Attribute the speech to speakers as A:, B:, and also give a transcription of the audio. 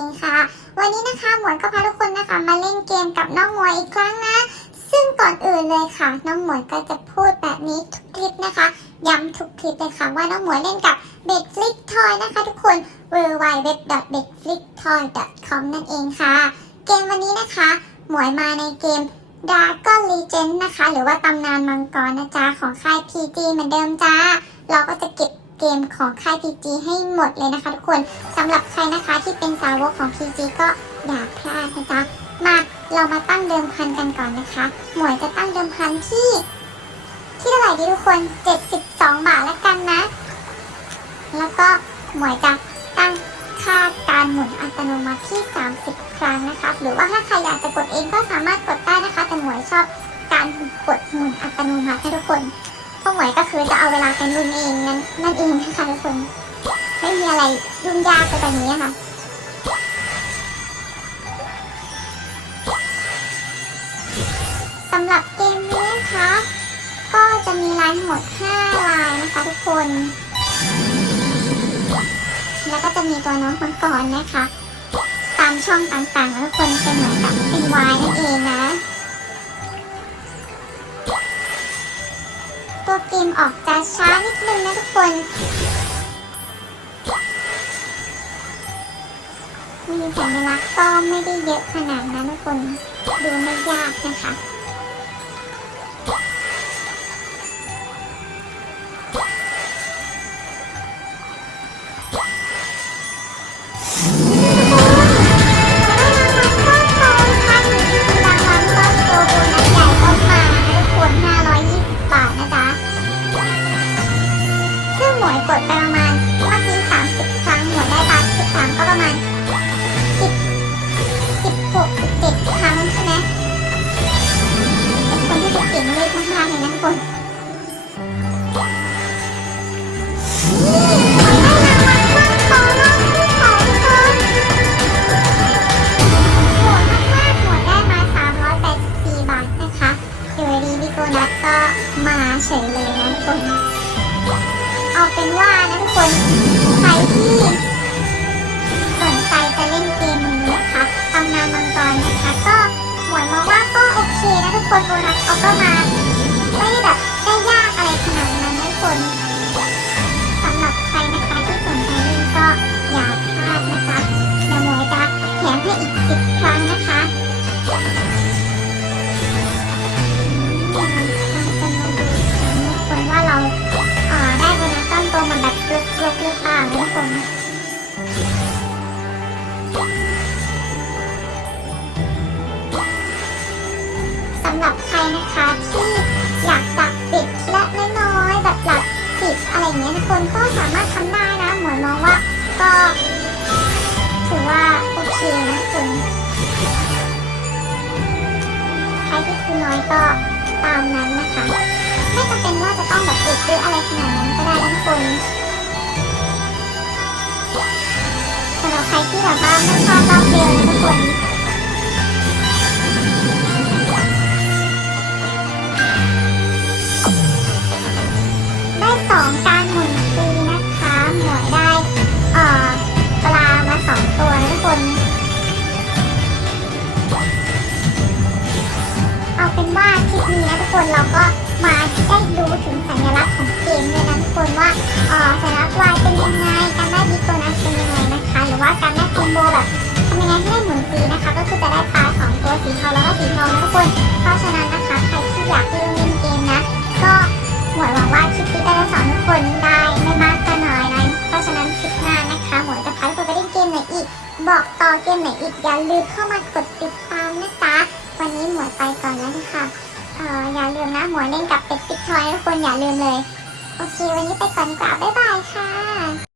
A: องค่ะ วันนี้นะคะหมวยก็พาทุกคนนะคะมาเล่นเกมกับน้องหมวยอีกครั้งนะ ซึ่งก่อนอื่นเลยค่ะ น้องหมวยก็จะพูดแบบนี้ทุกคลิปนะคะย้ำทุกคลิปเลยค่ะว่าน้องหมวยเล่นกับเบ็ดฟลิกทอยนะคะทุกคน w w w b e t f l i c t o y c o m นั่นเองค่ะ เกมวันนี้นะคะ หมวยมาในเกม Dragon Legend นะคะ หรือว่าตำนานมังกรนะจ๊ะของค่าย PG เหมือนเดิมจ้า เราก็จะเก็บ เกมของค่าย PG ให้หมดเลยนะคะทุกคนสำหรับใครนะคะที่เป็นสาวกของ PG ก็อย่าพลาดนะจ๊ะมาเรามาตั้งเดิมพันกันก่อนนะคะ หมวยจะตั้งเดิมพันที่ ที่เท่าไหร่ดีทุกคน 72 บาทแล้วกันนะ แล้วก็หมวยจะตั้งค่าการหมุนอัตโนมัติที่ 30 ครั้งนะคะหรือว่าถ้าใครอยากจะกดเองก็สามารถกดได้นะคะ แต่หมวยชอบการกดหมุนอัตโนมัติให้ทุกคน พราะหมวยก็คือจะเอาเวลาไปรุ่นเองนั่นนั่นเองนะคะทุกคนไม่มีอะไรยุ่งยากไปกว่านี้ค่ะสำหรับเกมนี้นะคะก็จะมีลายทั้งหมด 5 ลายนะคะทุกคน แล้วก็จะมีตัวน้องมังกรนะคะ ตามช่องต่างๆแล้วทุกคนเป็นเหมือนกับเป็นวายนั่นเองนะ ตัวเกมออกจะช้านิดนึงนะทุกคน มีสัญลักษณ์ก็ไม่ได้เยอะขนาดนั้นทุกคน ดูไม่ยากนะคะ นัทก็มาเฉยเลยนะทุกคน เอาเป็นว่านะทุกคน ใครที่ รับใครนะคะที่อยากจับปิดและน้อยๆแบบหลักสิบอะไรเงี้ยทุกคนก็สามารถทำได้นะหมวยมองว่าก็ถือว่าโอเคนะทุกคนใครที่คือน้อยก็ตามนั้นนะคะ ไม่จำเป็นว่าจะต้องแบบติดหรืออะไรขนาดนั้นก็ได้นะทุกคนสำหรับใครที่แบบว่าไม่ชอบรอบเดียวนะทุกคน นี้นะทุกคนเราก็มาได้รู้ถึงสัญลักษณ์ของเกมเลยนะทุกคนว่าเออสัญลักษณ์วายเป็นยังไงการได้บิ๊กโบนัสเป็นยังไงนะคะ หรือว่าการได้คอมโบแบบทำยังไงให้ได้หมุนฟรีนะคะ ก็คือจะได้ปลาสองตัวสีเทาแล้วก็สีทองนะทุกคนเพราะฉะนั้นนะคะใครที่อยากเล่นเล่นเกมนะ ก็หมวยหวังว่าคลิปนี้จะสอนทุกคนได้ไม่มากก็น้อยนะเพราะฉะนั้นคลิปหน้านะคะหมวยจะพาทุกคนไปเล่นเกมไหนอีก บอกต่อเกมไหนอีกอย่าลืมเข้ามากดติดตามนะจ๊ะวันนี้หมวยไปก่อนแล้วนะคะ เอออย่าลืมนะหมวยเล่นกับเป็ดติ๊กทอยทุกคนอย่าลืมเลย โอเค วันนี้ไปก่อนดีกว่า บ๊ายบายค่ะ